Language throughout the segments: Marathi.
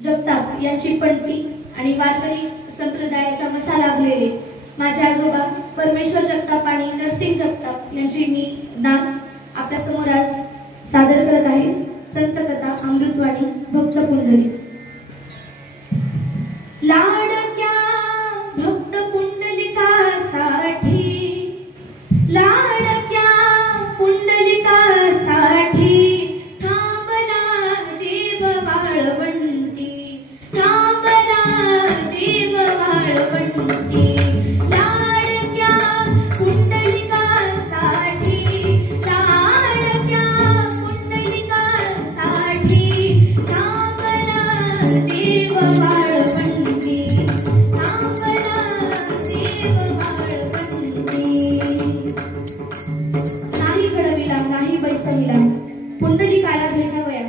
जगताप यांची पणती आणि वारकरी संप्रदायाचा मसा लाभलेले माझे आजोबा परमेश्वर जगताप आणि नरसिंग जगताप यांची मी दान आपल्या समोर आज सादर करत आहे। संत कथा अमृतवाणी भक्त पुंडलिक। लाडक्या भक्त पुंडलिकासाठी, लाडक्या पुंडलिकासाठी थांबला देव वाळवंटी, थांबला देव वाळवंटी। लाडक्या पुंडलिकासाठी, लाडक्या पुंडलिकासाठी थांबला देव वाळवंटी, थांबला देव वाळवंटी। नाही घडविला नाही बैसविला पुंडलिकाला भेटावया।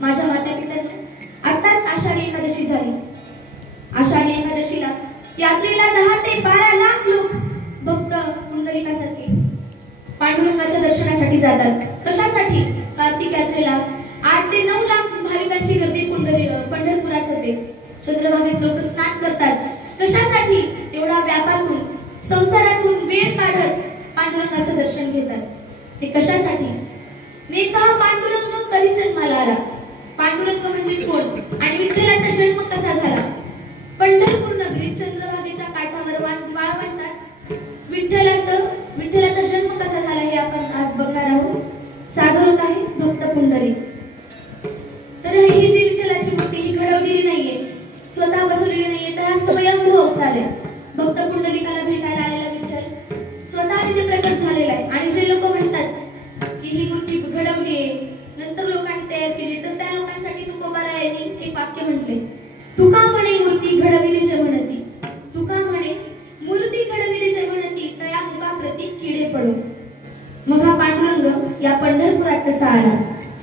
माझ्या मातापित्यांनी आताच आषाढी एकादशी झाली। आषाढी एकादशीला यात्रेला 10 ते 12 लाख लोक भक्त पुंडलिकासारखे पांडुरंगाच्या दर्शनासाठी जातात। कशासाठी? कार्तिक यात्रेला 8 ते 9 लाख भाविकांची गर्दी पंढरपुरात होते। चंद्रभागेत लोक स्नान करतात। कशासाठी? एवढा व्यापातून संसारातून वेळ काढत पांडुरंगाचं दर्शन घेतात। हे कशासाठी? नेमका हा पांडुरंग कधी जन्माला आला? पांडुरंग म्हणजे कोण आणि विठ्ठलाचा जन्म कसा झाला? पंढरपूर नगरीत चंद्रभागेच्या काठावर वाळवंटात विठ्ठलाचा जन्म कसा झाला हे आपण आज बघणार आहोत। सादर होत आहे भक्त पुंडलिक। तर ही जी विठ्ठलाची मूर्ती ही घडवलेली नाहीये, स्वतः बसवलेली नाहीये, तर हा स्वयंभू अवतार आहे। भक्त पुंडलिकाला भेटायला आलेला विठ्ठल स्वतः तिथे प्रकट झालेला आहे। आणि जे लोक म्हणतात की ही मूर्ती घडवली आहे, नंतर लोकांनी तयार केली, तर त्या लोकांसाठी तुकोबारायांनी एक वाक्य म्हटले, तुका म्हणे मूर्ती घडविली जे म्हणती, तुका म्हणे मूर्ती घडविली जे म्हणती, तया मुका प्रति किडे पडो। मग हा पांडुरंग या पंढरपुरात कसा आला?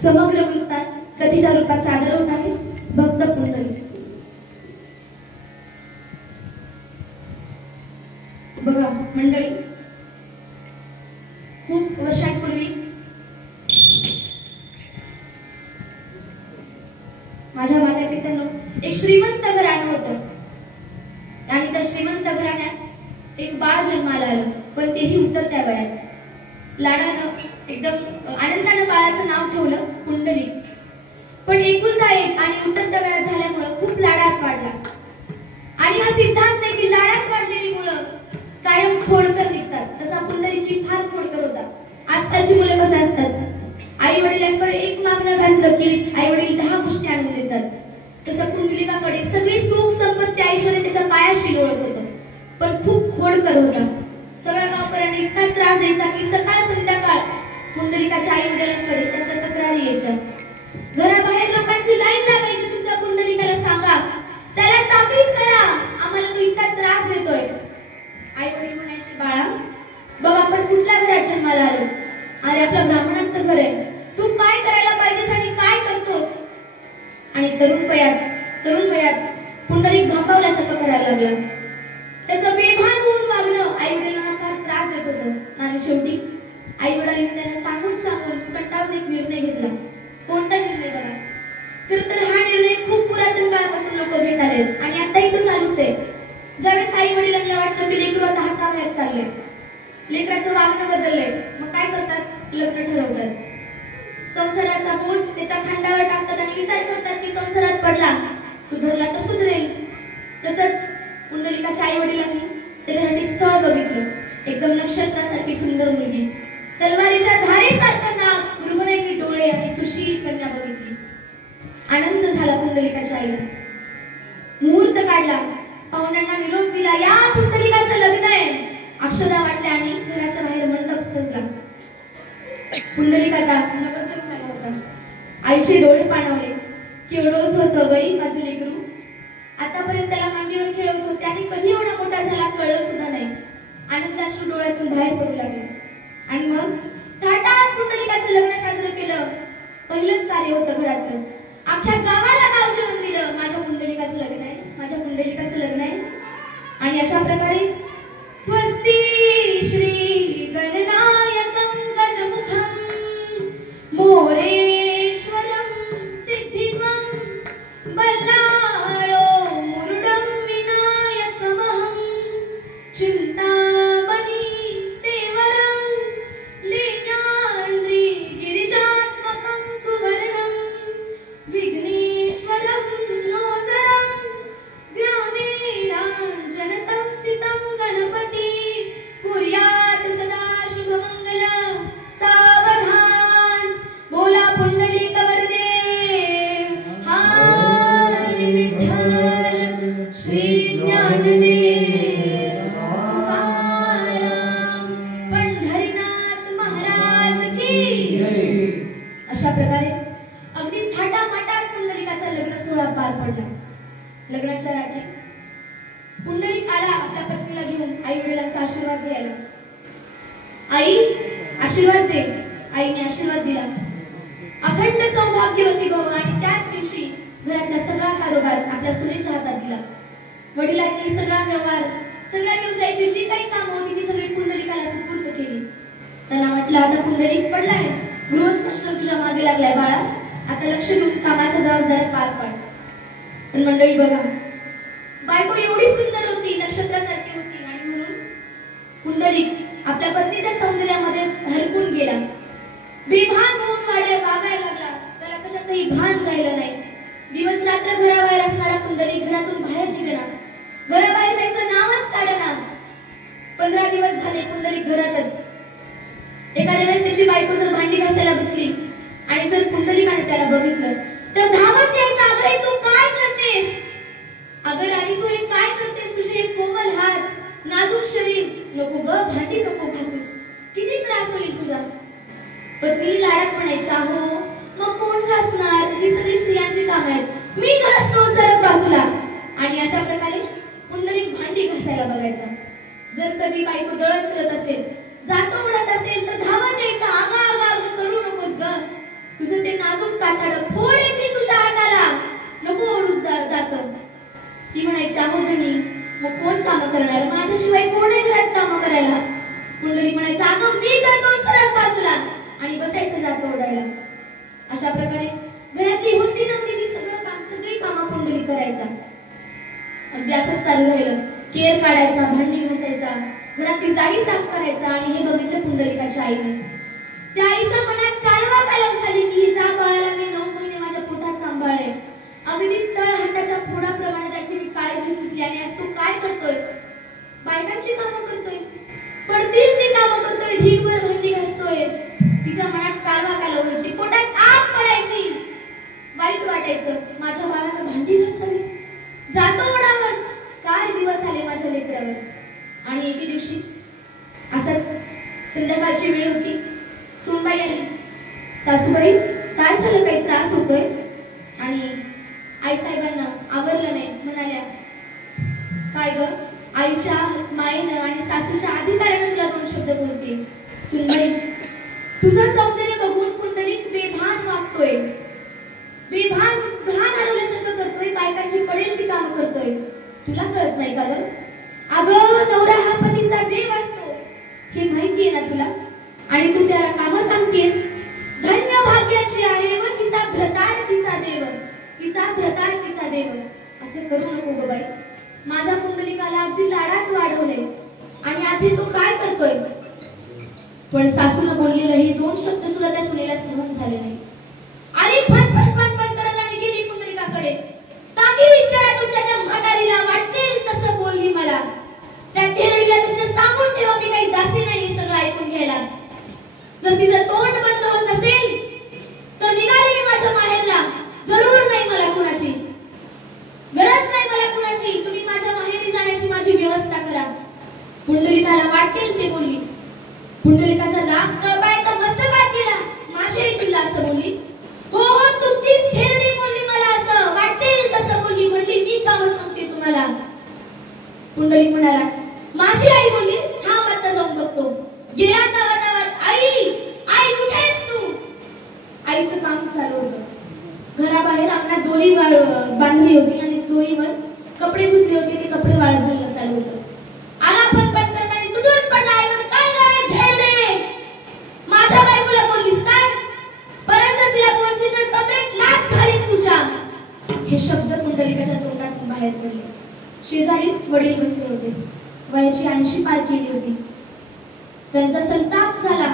समग्र वृत्तांत कथेच्या रूपात सादर होत आहे भक्त पुंडलिक। बघा मंडळी, खूप वर्षांपूर्वी माझ्या मातापित्यांनो एक श्रीमंत घराणं होतं आणि त्या श्रीमंत घराण्यात एक बाळ जन्माला आलं, पण तेही उतरत्या वयात। लाडानं एकदम आनंदानं बाळाचं नाव ठेवलं पुंडलिक। पण एकुलता एक आणि उतरत्या वयात झाल्यामुळं खूप लाडात वाढला। आणि हा सिद्धांत आहे की लाडात वाढलेली मुलं कायम खोडकर निघतात। तसा पुंडलिक ही फार खोडकर होता। आजकालची मुलं कसे असतात, आई वडिलांकडे एक मागणं घातलं की आई वडील 10 गोष्टी आणून देतात। तसं पुंडलिकाकडे सगळी सुख संपत्ती ऐश्वर्य त्याच्या पायाशी लोळत होतं, पण खूप खोडकर होता। सगळ्या गावकऱ्यांना इतका त्रास द्यायचा की सकाळ संध्याकाळ पुंडलिकाच्या आई वडिलांकडे त्याच्या तक्रारी यायच्या। घराबाहेर लोकांची लाईन लागायची, तुमच्या पुंडलिकाला सांगा, त्याला ताकीद करा, आम्हाला तो इतका त्रास देतोय। आई वडील म्हणायचे, बाळा बघ आपण कुठल्या घरात जन्माला आलो? अरे आपल्या ब्राह्मणांचं घर आहे, तू काय करायला पाहिजेस आणि काय करतोस? आणि तरुण वयात पुंडलिक भांबावल्यासारखं करायला लागला। त्याचं बेभान होऊन वागणं आई वडिलांना फार त्रास देत होतं। आणि शेवटी आई वडिलांनी त्यांना सांगून कंटाळून एक निर्णय घेतला। कोणता निर्णय? बघा, खरं तर हा निर्णय खूप पुरातन काळापासून लोक घेत आलेत आणि आताही तो चालूच आहे। ज्यावेळेस आई वडिलांना वाटतं की लेकरू आता हाताबाहेर चाललंय, लेकराचं वागणं बदललंय, मग काय करतात? लग्न ठरवतात। संसाराचा बोझ त्याच्या खांद्यावर टाकतात आणि विचार करतात की संसारात पडला, सुधरला तर सुधरेल। तसंच पुंडलिकाच्या आई वडिलांनी त्याच्यासाठी स्थळ बघितलं। एकदम नक्षत्रासारखी सुंदर मुलगी, तलवारीच्या धारेसारखं नाक, मृगनयनी डोळे आणि सुशील कन्या बघितली। आनंद झाला पुंडलिकाच्या आईला। मुहूर्त काढला, पाहुण्यांना निरोप दिला, या पुंडलिकाचं लग्न आहे। अक्षदा वाटल्या आणि घराच्या बाहेर मंडप सजला। पुंडलिकाचा नवरदेव झाला होता। आईचे डोळे पाणावले, केवढोस होतं गई माझं लेकरू, आतापर्यंत त्याला मांडीवर खेळवत होते आणि कधी एवढा मोठा झाला कळलं सुद्धा नाही। आनंदाश्रू डोळ्यातून बाहेर पडू लागले आणि मग थाटात पुंडलिकाचं लग्न साजरं केलं। पहिलंच कार्य होतं घरातलं, अख्ख्या गावाला गाव जेवण दिलं, माझ्या पुंडलिकाचं लग्न आहे, माझ्या पुंडलिकाचं लग्न आहे। आणि अशा प्रकारे स्वस्ती श्री गणनायकं गजमुखं मोरेश्वरं सिद्धित्वं बल्ला पार पडला. लग्नाच्या रात्री पुंडलिक आला आपल्या पत्नीला घेऊन आई वडिलांचा आशीर्वाद घ्यायला. आई आशीर्वाद दे. आईने आशीर्वाद दिला. अखंड सौभाग्यवती भव. आणि त्याच दिवशी घरातला सगळा कारोबार आपल्या सुनेच्या हातात दिला. वडिलांनी सगळा व्यवहार, सगळ्या व्यवसायाची जी काही कामं होती ती सगळी पुंडलिकाला सुपूर्द केली. त्यांना म्हटलं, आता पुंडलिक पडलाय, गृहस्थाश्रम तुझ्या मागे लागलाय बाळा, आता लक्ष देऊन कामाच्या जबाबदाऱ्या पार पाड. पण मंडळी बघा, बायको एवढी सुंदर होती, नक्षत्रासारखी होती, आणि म्हणून पुंडलिक आपल्या पत्नीच्या सौंदर्यामध्ये हरपून गेला. बेभान होऊन वागायला लागला. त्याला कशाचंही भान राहिलं नाही. दिवस रात्र घराबाहेर असणारा पुंडलिक घरातून बाहेर निघाला. घराबाहेर जायचं नावच काढेना. 15 दिवस झाले पुंडलिक घरातच. एखाद्या वेळेस त्याची बायको जर भांडी घासायला बसली आणि जर पुंडलिकाने त्याला बघितलं तर धावत यायचा, अगं तू काय करतेस, अगं राणी तू हे काय करतेस, तुझे एक कोमल हात, नाजूक शरीर, नको ग भांडी नको घासूस, किती त्रास होईल तुझा. पत्नी लाडात म्हणायची, अहो मग कोण घासणार, ही सगळी स्त्रियांची कामं आहेत, मी घासतो सरक बाजूला. आणि अशा प्रकारे पुंडलिक भांडी घासायला बघायचा. जर कधी बायको दळण करत असेल, जातो उडत असेल तर धावत यायचा, आगा करू नकोस ग, तुझं ते नाजूक कातड फोड येतील तुझ्या हाताला, नको ओढूस जात. ती म्हणायची, अहो धनी मग कोण कामं करणार, माझ्याशिवाय कोण आहे घरात कामं करायला. पुंडलिक म्हणायचा, अगं मी करतो सरक बाजूला, आणि बसायचं जातो ओढायला. अशा प्रकारे घरातली होती नव्हती ती सगळी कामं पुंडलिक करायचा. अगदी असंच चालू राहिलं. केर काढायचा, भांडी घासायचा, घरातली जाळी साफ करायचा. आणि हे बघितलं पुंडलिकाच्या आईने. त्या आईच्या मनात कालवा झाली की ज्या बाळाला मी 9 महिने माझ्या पोटात सांभाळले, अगदी तळ हाताच्या फोडाप्रमाणे त्याची मी काळजी घेतली, आणि आज तू काय करतोय, बायकांची कामं करतोय, पडतील ती कामं करतोय, ढीगभर भांडी घासतोय. तिच्या मनात कालवा व्हायची, पोटात आग पडायची, वाईट वाटायचं, माझ्या बाळाला भांडी घासावी, जातो ओढावर, काय दिवस आले माझ्या लेकरावर. आणि एके दिवशी असंच संध्याकाळची वेळ होती. सुनबाई आली. सासूबाई काय झालं, काही त्रास होतोय. आणि आई साहेबांना आवरलं नाही. म्हणाल्या, काय ग, आईच्या मायेनं आणि सासूच्या अधिकारानं तुला 2 शब्द बोलते. सुनबाई, तुझं सौंदर्य बघून पुंडलिक बेभान वागतोय, बेभान हरवल्यासारखं करतोय, बायकांची पडेल ती कामं करतोय, तुला कळत नाही का ग. अगं नवरा हा पतीचा देव असतो, हे माहितीये ना तुला, आणि तू त्याला कामं सांगतेस. धन्य भाग्याची आहे व तिचा भ्रतार तिचा देव, तिचा भ्रतार तिचा देव. असे करू नको ग बाई, माझ्या पुंडलिकाला अगदी लाडात वाढवले, आणि आज हे तू काय करतोय. पण सासूनं बोललेलं हे 2 शब्द सुद्धा त्या सुनेला सहन झाले नाही. आणि फन करत आणि गेली पुंडलिकाकडे. ताकी विचारा तुमच्या त्या म्हातारीला, वाटेल तसं बोलली मला, त्या टेरडीला तुमच्या सांगून ठेवा, मी काही दासी नाही हे सगळं ऐकून घ्यायला. जर तिचं तोंड बंद होत नसेल तर निघाले मी माझ्या माहेरला, जरूर नाही मला कुणाची गरज, नाही मला कुणाची, तुम्ही माझ्या माहेरी जाण्याची माझी व्यवस्था करा. पुंडलिकाला वाटेल ते बोलली. पुंडलिकाचा राग कळपायचा मस्तकात गेला. माझे तुला असं बोलली, हो तुमची थेरडी बोलली मला, असं वाटेल तसं बोलली, म्हणली मी काम सांगते तुम्हाला. पुंडलिक म्हणाला, माझी आई बोलली, थांब आता जाऊन बघतो. गेला गावात, आई कुठे आहेस तू. आईचं काम चालू होतं. घराबाहेर अंगणात दोरी बांधली होती आणि दोरीवर कपडे धुतले होते, ते कपडे वाळत घालणं चालू होतं. आला पण करत आणि तुटून पडला आईवर, काय काय ढेरडे, माझ्या बायकोला बोललीस काय, परत जर तिला बोलशील तर कपड्यात लाथ घालीन तुझ्या. हे शब्द पुंडलिकाच्या तोंडातून बाहेर पडले. शेजारीच वडील बसले होते, वयाची 80 पार केली होती. त्यांचा संताप झाला,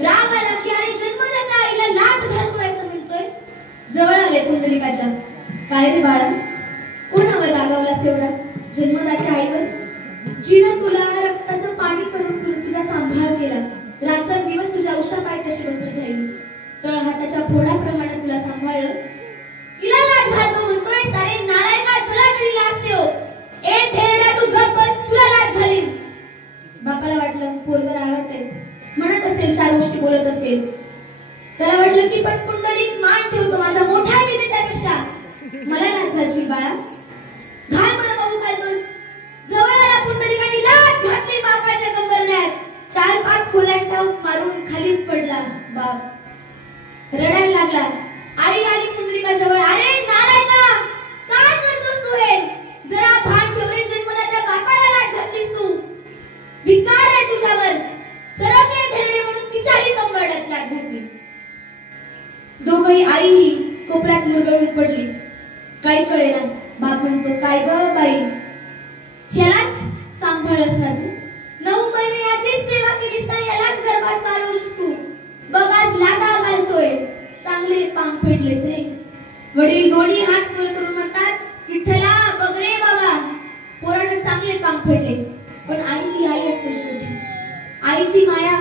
राग आला की अरे जन्मदात्या आईला लाथ घालतोय असं म्हणतोय. जवळ आले पुंडलिकाच्या. काय रे बाळा, कोणावर रागावलास एवढा, जन्मदात्या आईवर, जिनं तुला रक्ताचं पाणी करून तुझा सांभाळ केला, रात्रंदिवस तुझ्या उशापाय कशी बसत राहिली, तळ हाताच्या फोडाप्रमाणे तुला सांभाळलं, तिला लाथ घालतो म्हणतोय. सारे नालायका, तुला तरी लाज ठेव, ए थेरड्या तू गप्प बस, तुला लाथ घालीन. बापाला वाटलं पोरग रागवत आहे, म्हणत असेल 4 गोष्टी बोलत असेल. त्याला वाटलं की पण पुंडलिक मान ठेवतो, माझा मोठा आहे मी त्याच्यापेक्षा, मला लाथ घालशील बाळा? घाल बरं बघू घालतोस. जवळ आला पुंडलिकाने लाट घातली बापाच्या कंबरण्यात. 4-5 खोलांटाव मारून खाली पडला बाप. रडायला लागला. आई आली पुंडलिका जवळ. अरे नालायका, काय करतोस तू हे? जरा भान ठेव रे, जन्मदात्या बापाला लाट घातलीस तू. धिक्कार आहे तुझ्यावर. सरकळे धरणे म्हणून तिच्याही कंबरण्यात लाट घातली. दोघही आईही कोपऱ्यात मुरगळून पडली. काही कळेना. बाप म्हणतो, काय ग बाई, यालाच सांभाळस ना तू? 9 महिने याचीच सेवा केलीस ना? यालाच गर्भात मारवलीस तू? बघ आज लाटा घालतोय. चांगले पांग फेडलेस रे. वडील दोन्ही हात वर करून म्हणतात, विठ्ठला बघ रे बाबा. पोरानं चांगले पांग फेडले. पण आई ती आई असते शेवटी. आईची माया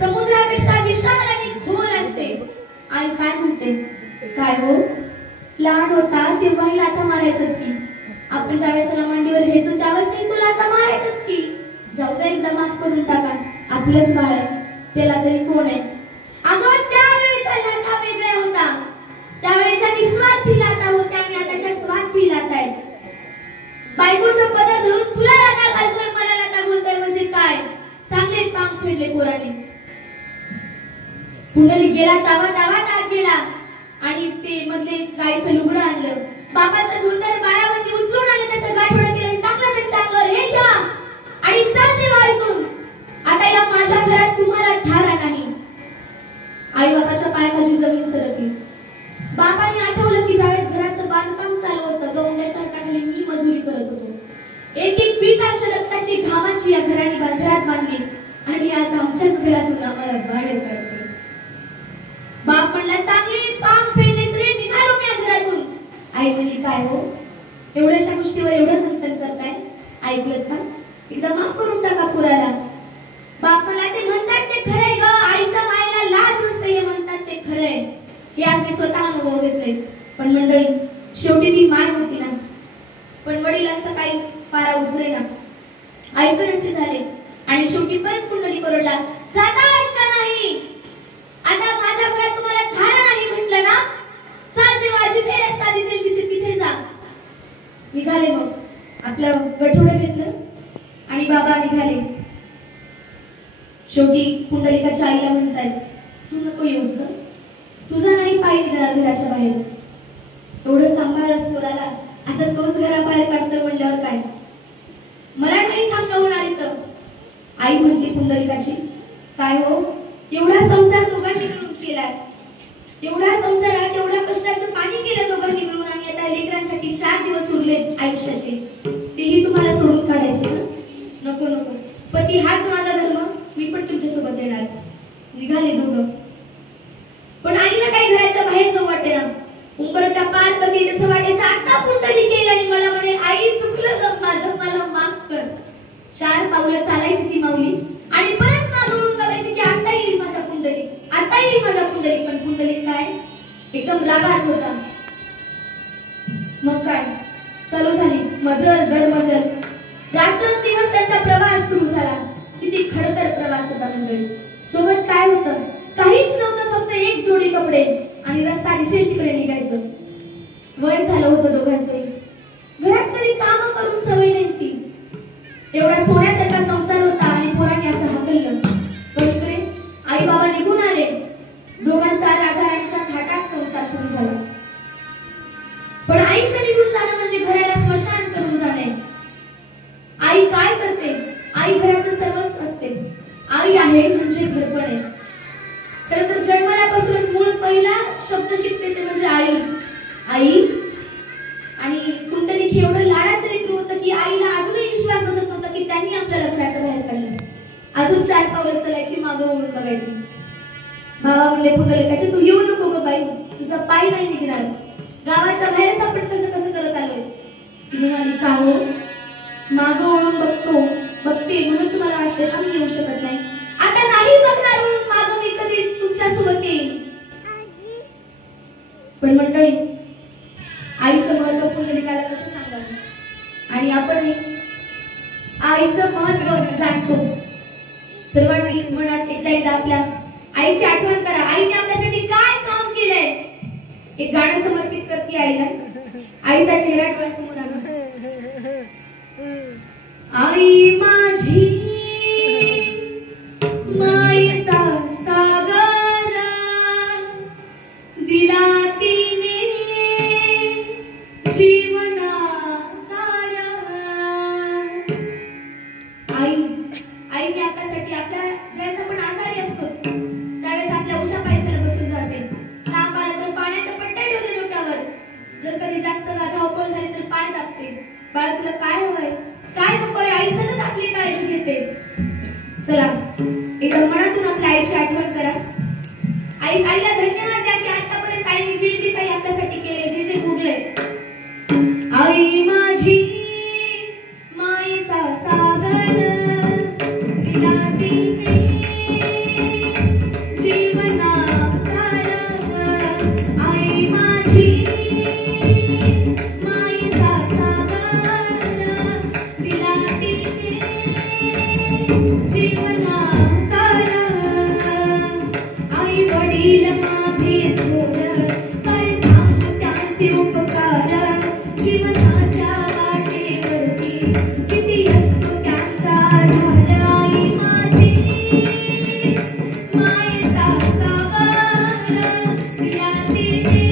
समुद्रापेक्षा विशाल आणि खोल असते. आई काय म्हणते, काय हो, लहान होता तेव्हाही लाथा मारायचंच की. आपण ज्यावेळेस त्याला मांडीवर घ्यायचो त्यावेळेसही तुला लाथा मारायचंच की. जाऊ दे, एकदा माफ करून टाका. आपलंच बाळ आहे, त्याला तरी कोण आहे? अगं त्यावेळेच्या लाथा वेगळ्या होता. त्यावेळेच्या निस्वार्थी लाथा होत्या आणि आताच्या स्वार्थी लाथा आहेत. बायकोचं पदर धरून तुला लाथा घालतोय, मला लाथा बोलतोय म्हणजे काय? चांगले पांग फेडले पोराने. पुंडलिक गेला तावा आत गेला आणि ते मधले गाईचं लुगडं आणलं. बापाचं धोतर 12 बंदी उचलून आलं, त्याचं गाठोडं केलं, टाकलं त्याच्या अंगावर. हे घ्या आणि चालते वाळतून. आता या माझ्या घरात तुम्हाला थारा नाही. आई बाबाच्या पायाखाली जमीन सरकली. बापाने आठवलं की ज्यावेळेस घराचं बांधकाम चालू होतं, गवंड्याच्या हाताखाली मी मजुरी करत होतो. एक पीठ आमच्या रक्ताची घामाची या घराने बांधरात बांधली आणि आज आमच्याच घरातून आम्हाला बाहेर काढते. बाप म्हणला, चांगली पांग फेडलेस रे, निघालो मी या घरातून. आई म्हणली, काय हो, एवढ्याशा गोष्टीवर एवढं चिंतन करताय? ऐकलं का? एकदा माफ करून टाका पुराला. बाप म्हणला, ते म्हणतात ते खरंय ग, आईच्या मायेला लाज नसते हे म्हणतात ते खरंय. हे आज मी स्वतः अनुभव घेतले. पण मंडळी, शेवटी ती माय होती ना. पण वडिलांचा काही पारा उतरे ना. ऐकण्याचे झाले आणि शेवटी परत पुंडलिक ओरडला, जाता का नाही? आता माझ्या घरात तुम्हाला थारा नाही म्हटलं ना? चालते माझी फेर असता तिथे जा. निघाले. मग आपलं गठोडं घेतलं आणि बाबा निघाले. शेवटी पुंडलिकाच्या आईला म्हणतायत, तू नको येऊस ग, तुझा नाही पाय निघाला घराच्या बाहेर. एवढं सांभाळस पोराला, आता तोच घराबाहेर काढतोय म्हणल्यावर काय? मला नाही थांबणं होणार इथं. आई म्हणते पुंडलिकाची, काय हो, एवढा संसार दोघांनी मिळून केलाय. एवढ्या संसारात एवढ्या कष्टाचं पाणी केलं दोघांनी मिळून आणि आता लेकरांसाठी 4 दिवस उरले आयुष्याचे, तेही तुम्हाला सोडून काढायचे ना? नको नको, पती हाच माझा धर्म, मी पण तुमच्यासोबत येणार. निघाले दोघं. पण आईला काही घराच्या बाहेर जाऊ वाटे ना. उंबरटा पार करते तसं वाटायचं आता पुंडलिक येईल आणि मला म्हणेल, आई चुकलं ग माझं, मला माफ कर. 4 पावलं चालायची ती माऊली आणि परत मागवून बघायची की आता येईल माझा पुंडलिक, आता येईल माझा पुंडलिक. पण पुंडलिक काय एकदम रागात होता. मग काय चालू झाली मजल दर मजल. रात्रंदिवस त्यांचा प्रवास सुरू झाला. किती खडतर प्रवास होता मंडळी. सोबत काय होतं? काहीच नव्हतं, फक्त एक जोडी कपडे आणि रस्ता दिसेल तिकडे निघायचं. वय झालं होतं दोघांचंही. घरात कधी काम करून सवय नव्हती. एवढा सोन्यासारखा संसार होता आणि पोरांनी असं हाकललं. पण इकडे आई बाबा निघून आले. दोघांचा राजा राणीचा थाटात संसार सुरू झाला. पण आईचं निघून जाणं म्हणजे घराला स्मशान करून जाणे. आई काय करते? आई घराचं सर्वस्व असते. आई आहे म्हणजे घरपण आहे. खरं तर जन्मल्यापासूनच मूळ पहिला शब्द शिकते ते म्हणजे आई. आई. आणि पुंडलिक एवढं लाडाचं लेकरू होतं की आईला अजूनही विश्वास बसत नव्हता की त्यांनी आपल्याला घराच्या बाहेर काढलं. अजून 4 पावलं चालायची, मागं वळून बघायची. बाबा म्हणले पुंडलिकाचे, तू येऊ नको ग बाई, तुझा पाय नाही निघणार. गावाच्या बाहेरच आपण कसं करत आलोय. ती म्हणाली, का हो, मागं वळून बघते म्हणून तुम्हाला वाटतं का मी येऊ शकत नाही? आता नाही बघणार वळून मागं, मी कधीच तुमच्या सोबत येईन. पण मंडळी, आईचं महत्व पुंडलिकाला कसं सांगावं? आणि आपणही आईचं महत्व जाणतो. सर्वांनी मनात एकदा आपल्या आईची आठवण करा. आईने आपल्यासाठी काय काम केलंय? एक गाणं समर्पित करते आईला. आईचा चेहरा डोळ्यासमोर आला. आई माझी मायेचा सागर दिला तिने जीवनाकार. आईने आपल्यासाठी आपल्या ज्यावेळेस आपण आजारी असतो त्यावेळेस आपल्या उशा पायथ्याला बसून राहते. ताप आला तर पाण्याच्या पट्ट्या ठेवते डोक्यावर. जर कधी जास्त धावपळ झाली तर पाय दाबते. बाळा तुला काय हवंय काय नकोय आई सतत आपली काळजी घेते. चला एकदा मनातून आपल्या आईची आठवण करा. आईला धन्यवाद द्या की आतापर्यंत आईने जे जे काही आपल्यासाठी केले जे जे भोगले. आई माझी मायेचा सागर दिला तिने जीवनाकार. आई माझी मायेचा सागर दिला तिने जीवनाकार. आई वडील माझे थोर काय सांगू त्यांचे उपकार. जीवनाच्या वाटेवरती किती असतो त्यांचा आधार. आई माझी मायेचा सागर दिला तिने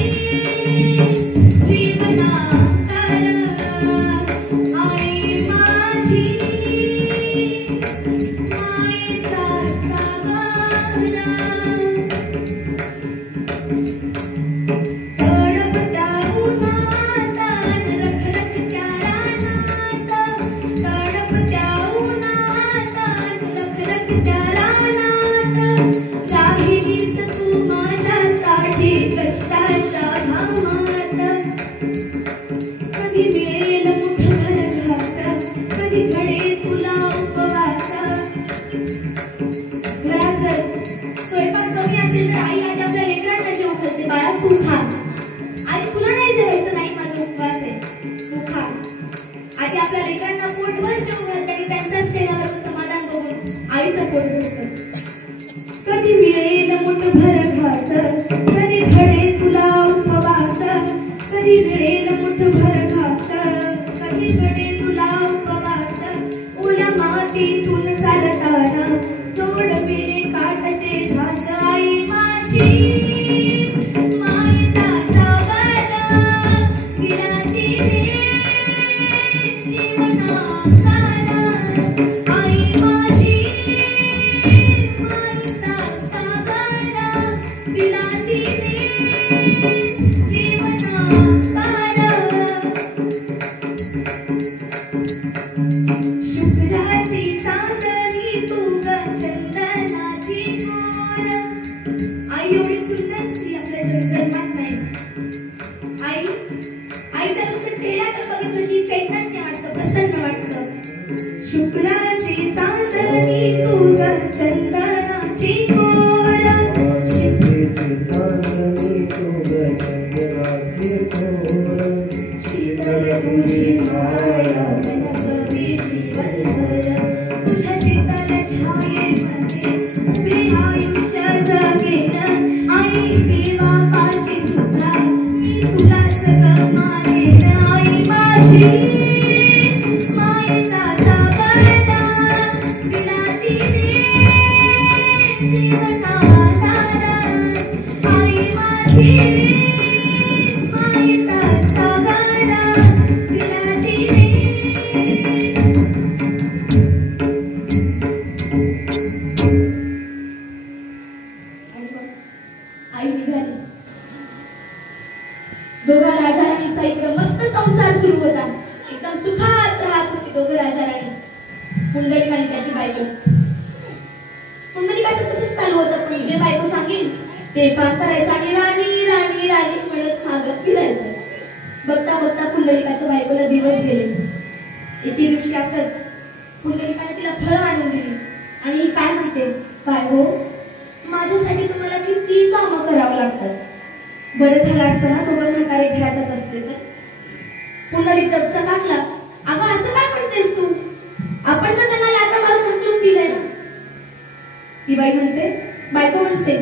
जीवनाकार. आई माझी मायेचा सागर. तडपत्या उन्हात रखरखत्या रानात. तडपत्या उन्हात रखरखत्या रानात. राहिलीस तू माझ्यासाठी कष्टाच्या घामात. कधी मिळेल मुठभर घास कधी घडे तुला उपवास. घरात जर स्वयंपाक कमी असेल तर आई आधी आपल्या लेकरांना जेवू घालते. बाळा तू खा. आई तुला नाही जेवायचं नाही माझा उपवास आहे तू खा. आधी आपल्या लेकरांना पोटभर जेवू घालते आणि त्यांच्याच चेहऱ्यावर समाधान बघून आईचं पोट भरतं. कधी मिळेल मुठभर घास कधी घडे तुला उपवास. कधी मिळेल मुठभर घास कधी घडे तुला उपवास. ओल्या मातीतून चालताना जोड मिळे काटते घास. आई माझी मायेचा सागर दिला तिने जीवनाकार. आई माझी मायेचा सागर दिला तिने जीवनाकार. शुक्राची चांदणी तू ग चंदनाची मोर. आई एवढी सुंदर स्त्री आपल्या जन्मात नाही. आईच्या नुसतं चेहऱ्याकडे बघितलं की चैतन्य वाटतं प्रसन्न वाटतं. शुक्राची चांदणी तू ग चंदनाची मोर. शीतल तुझी माया मनभवी जीवनभर. तुझ्या शीतल छायेमध्ये उभे आयुष्य जगेन. आई देवापाशी सुद्धा मी तुलाच ग मानेन. आई माझी मायेचा सागर दिला तिने जीवनाकार. आई माझी मायेचा सागर दिला तिने. आई निघाली. दोघा राजा राणीचा इकडं मस्त संसार सुरू होता. एकदम सुखात राहत होती दोघं राजा राणी. पुंडलिक आणि त्याची बायको. पुंडलिकाचं तसंच चालू होतं पण जे बायको सांगेल ते पान करायचं आणि राणी राणी राणी म्हणत मागत फिरायचं. बघता बघता पुंडलिकाच्या बायकोला दिवस गेले. एके दिवशी असंच पुंडलिकाने तिला फळं आणून दिली आणि काय म्हणते, काय हो माझ्यासाठी तुम्हाला किती कामं करावं लागतात. बरं झालं असतं ना दोघं म्हातारे घरातच असते तर. पुंडलिक दबचा टाकला. अगं असं काय म्हणतेस तू, आपण तर त्यांना लाथा मारून हकलून दिलंय ना. ती बाई म्हणते, बायको म्हणते,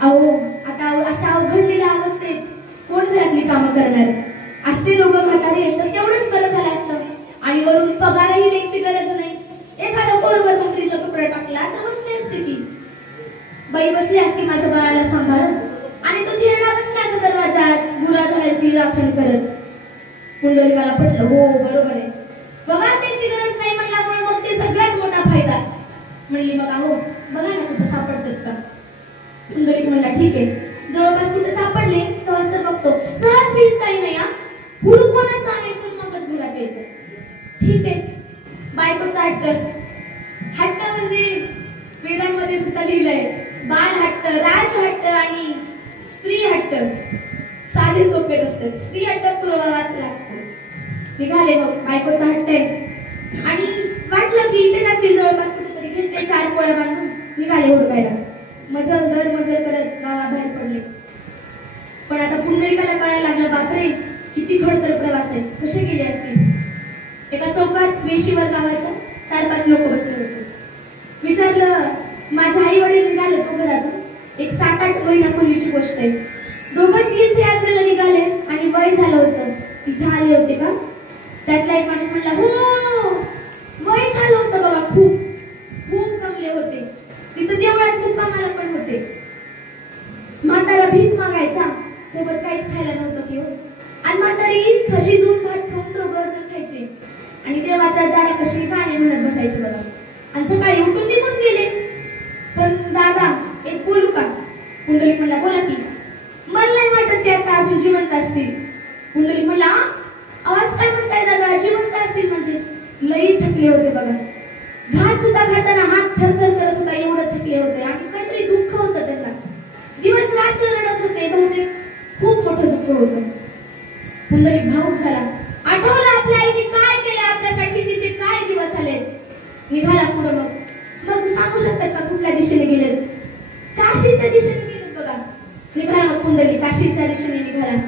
अहो आता अशा अवघडलेल्या अवस्थेत कोण घरातली कामं करणार. पगार येतं तेवढंच बरं झालं असतं, आणि वरून पगारही द्यायची गरज नाही. एखादा कोरभर भाकरीचा तुकडा टाकला तर बसली असते ती बाई, बसली असती माझ्या बाळाला सांभाळत, आणि तो थिरडा बसला असता दरवाजात गुराढोरांची राखण करत. पुंडलिकाला पटलं, हो बरोबर आहे, पगार द्यायची गरज नाही म्हणल्यामुळे मग ते सगळ्यात मोठा फायदा. म्हणली मग अहो बघा ना कुठं सापडतात का. पुंडलिक म्हणला ठीक आहे, जवळपास कुठे सापडले सहज तर बघतो. सहज बीज काही नाही हा, हुडकूनच आणायचं मगच घरात यायचं. ठीक आहे. बायकोचा हट्ट, हट्ट म्हणजे वेदांमध्ये सुद्धा लिहिलंय, बाल हट्ट, राज हट्ट आणि स्त्री हट्ट साधे सोपे असतात. स्त्री हट्ट पुरवावाच लागतो. निघाले मग, बायकोचा हट्ट आहे आणि वाटलं की इथेच असतील जवळपास कुठेतरी, घेतले 4 पोळ्या बांधून निघाले हुडकायला. मजल दर मजल करत गावाबाहेर पडले. पण आता पुंडलिकाला कळायला लागलं, बापरे किती खडतर प्रवास आहे, कसे गेले असतील. एका चौकात वेशीवर गावाच्या 4-5 लोक बसले होते. विचारलं, माझे आई वडील निघाले तो घरातून. एक 7-8 महिन्यापूर्वीची गोष्ट आहे. दोघं तीर्थयात्रेला निघाले आणि वय झालं होतं. इथे आले होते का. त्यातला एक माणूस म्हणला, हो वय झालं होतं बघा, खूप खूप कमले होते. तिथं देवळात मुक्कामाला पण होते. म्हातारा भीक मागायचा, सोबत काहीच खायला नव्हतं की हो. आणि म्हातारी खशी धुवून भात खाऊन दोघं खायचे आणि देवाच्या दारापाशी गाणे म्हणत बसायचे बघा. आणि सकाळी उठून निघून गेले. पण दादा एक बोलू का. पुंडलिक म्हणला, बोला की. मला नाही वाटत ते आता अजून जिवंत असतील. पुंडलिक म्हणला, आवाज काय म्हणताय दादा, जिवंत असतील म्हणजे. लई थकले होते बघा, घास सुद्धा खाताना हात थरथर करत होता, एवढं थकले होते. आणि काहीतरी दुःख होतं त्यांना, दिवस रात्र रडत होते, बहुतेक खूप मोठं दुःख होतं. पुंडलिक भावुक झाला. आठवलं आपल्या आईने काय केलं आपल्यासाठी, तिचे काय दिवस आले. निघाला पुढे. मग सांगू शकतात का कुठल्या दिशेने गेलेत. काशीच्या दिशेने गेलेत बघा. निघाला मग पुंडलिक काशीच्या दिशेने निघाला.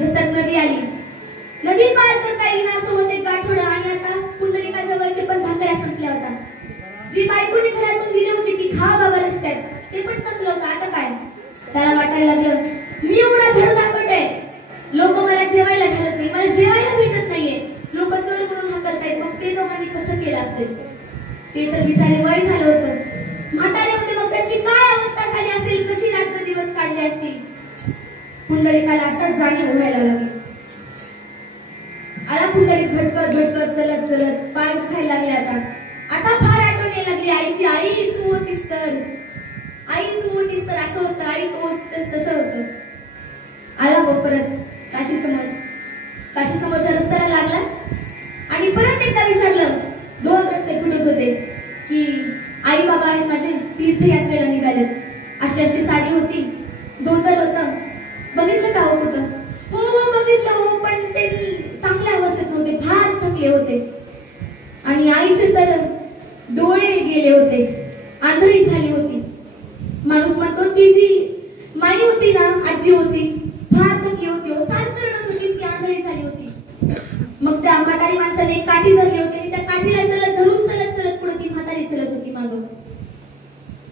रस्त्यात नदी आली. नदी पार करता येईना सोबत एक गाठोडं. आणि आता पुंडलिकाजवळचे पण भाकऱ्या संपल्या होत्या. जी बायकोने घरातून दिली होती की खा बाबा रस्त्यात, ते पण संपलं होतं. आता काय. त्याला वाटायला लागलं, मी एवढा धडधाकट आहे, लोक मला जेवायला घालत नाही, मला जेवायला भेटत नाहीये, लोक चोर म्हणून हाकलतायत. मग ते दोघांनी कसं केलं असेल. ते तर बिचारे वय झालं होतं, म्हातारे होते. मग त्याची काय अवस्था झाली असेल, कशी रात्र दिवस काढले असतील. पुंडलिकाला आताच जाणीव व्हायला लागली. आला पुंडलिक भटकत भटकत चलत चलत, पाय दुखायला लागले. आता फार आठवण यायला लागली आईची. आई तू होतीस तर, आई तू होतीस तर असं होतं, आई तू तसं होतं. आला बघ परत काशी समोरच्या रस्त्याला लागला आणि परत एकदा विचारलं. 2 रस्ते फुटत होते की आई बाबा आणि माझे तीर्थयात्रेला निघालेत. अशी अशी साडी होती, धोतर होतं. बघितलं का हो कुठं. हो हो बघितलं हो, पण ते चांगल्या अवस्थेत नव्हते, फार थकले होते. आणि आईचे तर डोळे गेले होते, आंधळी झाली होती. माणूस म्हणतो ती जी माई होती ना, आजी होती, फार थकली होती, सारखं रडत होती, ती आंधळी झाली होती. मग त्या म्हातारी माणसाने एक काठी धरली होती आणि त्या काठीला धरून चलत चलत पुढे ती म्हातारी चलत होती मागं.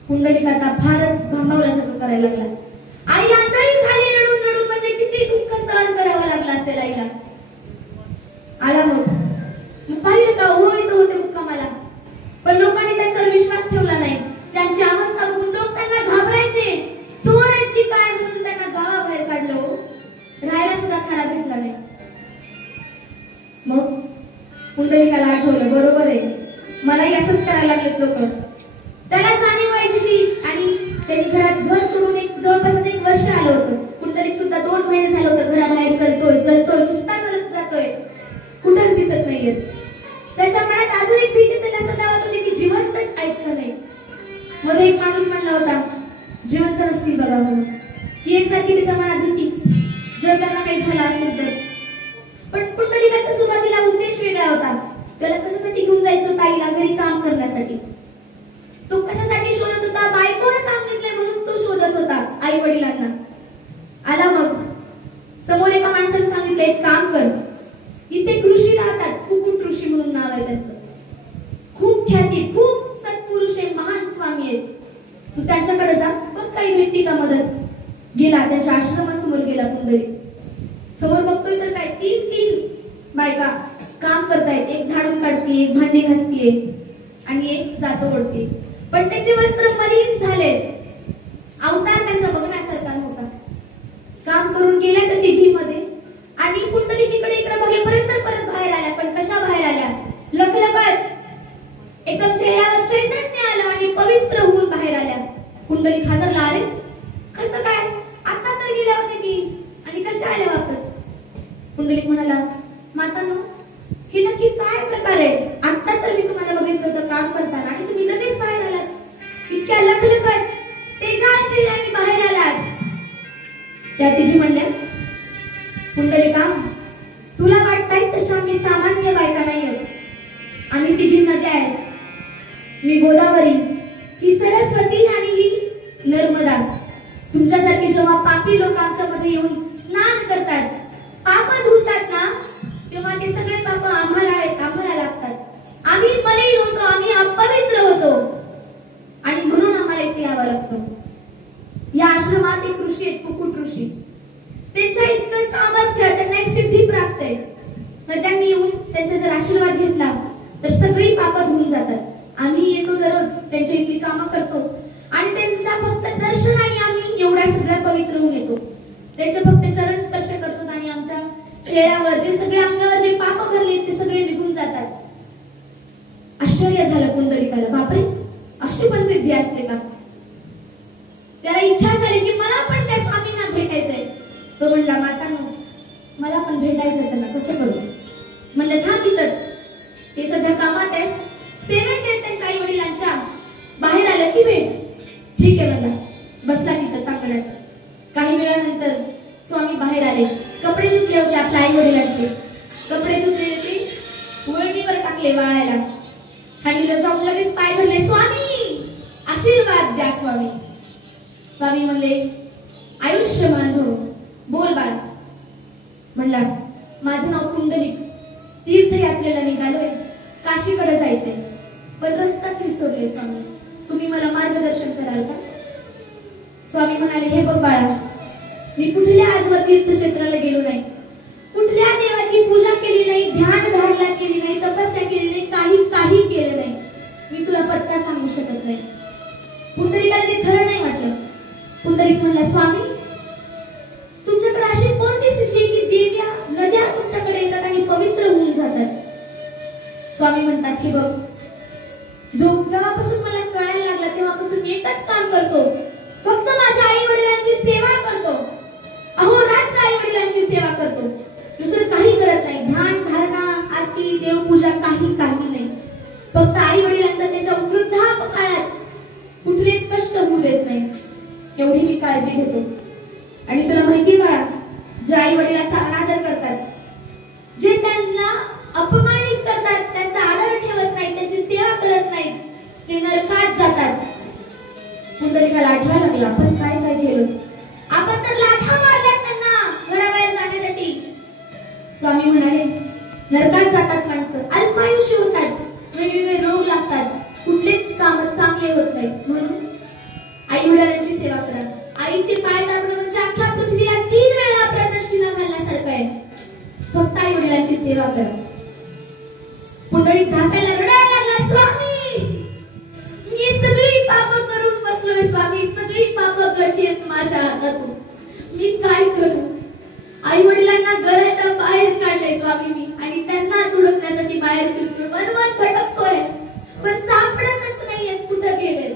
पुंडलिक आता फारच भांबावल्यासारखं करायला लागला. आई आंधळी झाली रडून रडून, म्हणजे किती दुःख सहन करावं लागलं असेल आईला. आला मग पाहिलं का, होय तो होते मुक्कामाला. पण लोकांनी त्याच्यावर विश्वास ठेवला नाही. त्यांची अवस्था बघून लोक त्यांना घाबरायचे, चोर आहेत की काय म्हणून त्यांना गावाबाहेर काढलं. राहायला सुद्धा थारा भेटला नाही. मग पुंडलिकाला आठवलं, बरोबर आहे, मलाही असंच करायला लागलेत लोक. त्याला जाणीव व्हायची ती. आणि त्यांनी घरात घर सोडून जवळपास 1 वर्ष आलं होतं. पुंडलिक सुद्धा 2 महिने झालं होतं घराबाहेर चलतोय, नुसता चलत जातोय, कुठंच दिसत नाहीये. त्याच्या मनात अजून एक भीती त्याला सतावत होती की जिवंतच ऐकलं नाही. मध्ये एक माणूस म्हणला होता, जिवंत नसतील बघा म्हणून. ती एकसारखी त्याच्या मनात भीती, जर त्यांना काही झालं असेल तर. पण पुंडलिकाचा सुरुवातीला उद्देश वेगळा होता. त्याला कशासाठी घेऊन जायचं ताईला घरी काम करण्यासाठी. तो कशासाठी शोधत होता, बायकोने सांगितले म्हणून तो शोधत होता आई वडिलांना. आला मग समोर एका माणसाने सांगितलं, एक काम कर, इथे ऋषी राहतात, कुकुट ऋषी म्हणून नाव आहे त्यांचं. खूप ख्याती, खूप सत्पुरुष आहे, महान स्वामी आहेत. तू त्यांच्याकडे जा, बघ काही भेटती का मदत. गेला त्यांच्या आश्रमासमोर गेला पुंडलिक. समोर बघतोय तर काय 3 बायका काम करतायत, एक झाडून काढते, एक भांडी घासतीये आणि एक जातो ओढते, पण त्याचे वस्त्र मलिन झाले. अवतार त्यांचा बघण्यासारखा नव्हता. काम करून गेल्या त्या तिघीमध्ये आणि पुंडलिकीकडे इकडे बघेपर्यंत परत बाहेर आल्या. पण कशा बाहेर आल्या? लखलखत एकदम चेहऱ्यावर चैतन्य आलं आणि पवित्र होऊन बाहेर आल्या. पुंडलिक हादरला, अरे कसं काय? आता तर गेल्या होत्या की, आणि कशा आल्या वापस? पुंडलिक म्हणाला, मातानो, हे नक्की काय प्रकार आहे? आता तर मी तुम्हाला बघितलं होतं काम करताना आणि तुम्ही लगेच बाहेर आलात. इतक्या लखलखत तेजाळ चेहऱ्याने बाहेर आलात. त्या तिघी म्हणल्या, पुंडलिका, तुला वाटताय तशा मी सामान्य बायका नाही आहोत. आम्ही तिघी नद्या आहेत. मी गोदावरी, ही सरस्वती आणि ही नर्मदा. तुमच्यासारखे जेव्हा पापी लोक आमच्यामध्ये येऊन स्नान करतात, पाप धुतात ना, तेव्हा ते सगळे पाप आम्हाला लागतात. आम्ही मलिन होतो, आम्ही अपवित्र होतो आणि म्हणून आम्हाला इथे यावं लागतं. या आश्रमात एक ऋषी आहेत, कुकुट ऋषी. त्यांच्या इतकं सामर्थ्य, त्यांना एक सिद्धी प्राप्त आहे. तर त्यांनी येऊन त्यांचा जर आशीर्वाद घेतला तर सगळी पापं धुवून जातात. आम्ही येतो दररोज, त्यांच्या इथली कामं करतो आणि त्यांच्या फक्त दर्शनाने आम्ही एवढ्या सगळ्या पवित्र होऊन येतो. त्यांचे फक्त चरण स्पर्श करतो आणि आमच्या चेहऱ्यावर जे सगळे अंगावर जे पाप भरले ते सगळे निघून जातात. आश्चर्य झालं पुंडलिकाला, बापरे, अशी पण सिद्धी असते का? त्याला इच्छा झाली की मला पण त्या स्वामींना भेटायचंय. तो म्हणला, मातानो, मला पण भेटायचंय त्यांना, कसं करू? म्हणलं, थांब इथंच, ते सध्या कामात आहे, सेवेत आहेत त्यांच्या आई वडिलांच्या, बाहेर आलं की भेट. ठीक आहे म्हणला, बसला तिथं चांगल्यात. काही वेळानंतर स्वामी बाहेर आले. कपडे धुतले होते आपल्या आई वडिलांचे, कपडे धुतले होते, वळणीवर टाकले वाळायला. खालीला जाऊन लगेच पाय धरले, स्वामी आशीर्वाद द्या स्वामी. स्वामी म्हणले, आयुष्यमान हो, बोल बाळा. म्हणला, माझं नाव पुंडलिक, तीर्थयात्रेला निघालोय, काशीकडे जायचंय, पण रस्ताच विसरलोय स्वामी, तुम्ही मला मार्गदर्शन कराल का? स्वामी म्हणाले, हे बघ बाळा, मी कुठल्या आजवर तीर्थक्षेत्राला गेलो नाही, कुठल्या देवाची पूजा केली नाही, ध्यान धारणा केली नाही, तपस्या केली नाही, काही केलं नाही. मी तुला पत्ता सांगू शकत नाही. पुंडलिकाला ते खरं नाही वाटलं. पुंडलिक म्हणला, स्वामी, तुमच्याकडे अशी कोणती सिद्धी की देव्या नद्या तुमच्याकडे येतात आणि पवित्र होऊन जातात? स्वामी म्हणतात, हे बघ, जेव्हापासून मला कळायला लागलं तेव्हापासून मी एकच काम करतो, फक्त माझ्या आई वडिलांची सेवा करतो, अहोरात्र आई वडिलांची सेवा करतो, दुसरं काही करत नाही. ध्यान धारणा, आरती, देवपूजा काही नाही. फक्त आई वडिलांना त्याच्या वृद्धापकाळात कुठलेच कष्ट होऊ देत नाही, एवढी मी काळजी घेतो. आणि तुला माहिती बाळा, जे आई वडिलांचा अनादर करतात, जे त्यांना अपमानित करतात, त्यांचा आदर ठेवत नाही, त्यांची सेवा करत नाही, ते नरकात जातात. पुंडलिकाला आठवायला लागला, आपण काय केलं? आपण तर लाथा मारल्यात त्यांना घराबाहेर जाण्यासाठी. स्वामी म्हणाले, नरकात जातात माणसं, अल्पायुष्य होतात, वेगवेगळे रोग लागतात, कुठलेच काम चांगले होत नाहीत. म्हणून आई वडिलांची सेवा करा. आईचे पाय दाबणं म्हणजे अख्ख्या पृथ्वीला 3 वेळा प्रदक्षिणा घालण्यासारखं आहे. फक्त आई वडिलांची सेवा करा. पुंडलिक ढासायला, रडायला लागला, स्वामी, मी सगळी पाप करून बसलोय स्वामी, सगळी पाप घडली आहेत माझ्या हातातून, मी काय करू? आई वडिलांना घराच्या बाहेर काढले स्वामी मी, आणि त्यांना हुडकण्यासाठी बाहेर फिरतोय, वनवन भटकतोय, पण सापडतच नाहीयेत, कुठं गेले?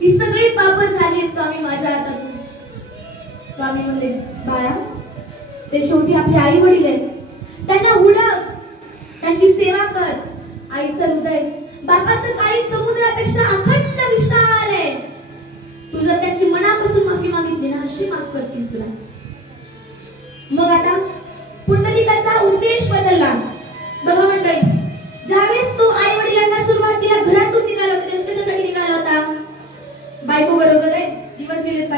ही सगळी पाप झाली स्वामी माझ्या हातातून. स्वामी म्हणले, बाळा, ते शेवटी आपले आई वडील आहेत, त्यांना हुडक, त्यांची सेवा कर. आईचं हृदय बापाचं काळी समुद्रापेक्षा अखंड विशाल आहे. तू जर त्यांची मनापासून माफी मागितली ना, अशी माफ करतील तुला. मग आता पुंडलिकाचा उद्देश बदलला. बघा मंडळी, ज्यावेळेस तो आई वडिलांना सुरुवातीला घरातून निघाला होता, त्यावेळेस कशासाठी निघाला होता? बायको बरोबर आहे, दिवस गेलेत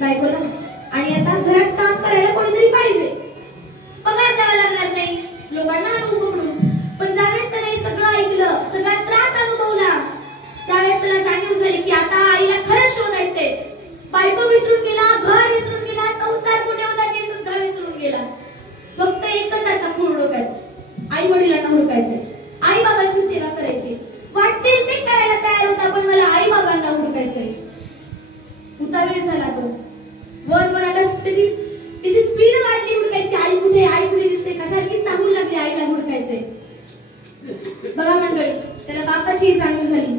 बायकोला, आणि आता घरात काम करायला कोणीतरी पाहिजे, पगार द्यावा लागणार नाही, लोकांना आणू पकडून. पण ज्यावेळेस त्याने सगळं ऐकलं, सगळा त्रास अनुभवला, त्यावेळेस त्याला जाणीव झाली की आता आईला खरंच शोधायचंय. बायको विसरून गेला, घर विसरून गेला, संसार कुठे होता ते सुद्धा विसरून गेला. फक्त एकच आता खूळ डोक्यात, आई वडिलांना हुडकायचंय, आई बाबांची सेवा करायची, वाटेल ते करायला तयार होता, पण मला आई बाबांना हुडकायचंय. उतावेळ झाला तो. वर आता त्याची स्पीड वाढली हुडकायची. आई कुठे दिसते का सारखी सांगू लागली आईला हुडकायचंय. बघा मंडळी, त्याला बापाची जाणीव झाली.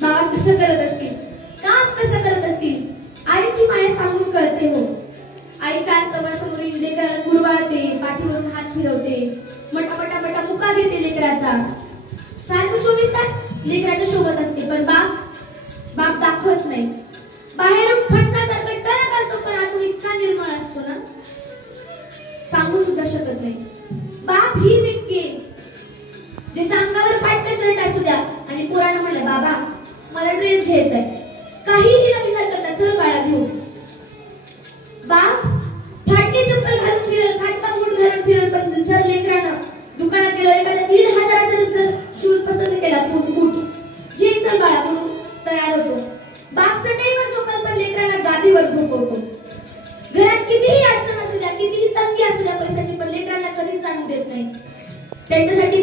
बाबा कसं करत असतील, काम कसं करत असतील, आईची माया सांगून कळते. हो, आई चार चौघासमोर लेकराला गुरवाळते, पाठीवरून हात फिरवते, मटापटा मुका घेते लेकराचा. सारखं 24 तास लेकराच्या सोबत असते, पण बाप दाखवत नाही. बाहेरून फणसासारखं टणक असतो, पण आतून इतका निर्मळ असतो ना, सांगू सुद्धा शकत नाही. बाप ही व्यक्ती आहे ज्याच्या अंगावर फाटका शर्ट असू द्या आणि पोरानं म्हणलं बाबा मला ड्रेस घ्यायचाय, काहीही न विचार करता चल बाळा घेऊ. बाप फाटके चप्पल घालून फिरल, फाटका बूट घालून फिरल, पण जर लेकरानं दुकानात गेलं एखाद्या 1,500 जर शूज पसंत केला, बूट घे चल बाळा म्हणून तयार होतो. बाप चटईवर झोपल, पण लेकराला गादीवर झोपवतो. घरात कितीही अडचण असू द्या, कितीही तंगी असू द्या पैशाची, पण लेकरांना कधीच जाणू देत नाही. त्यांच्यासाठी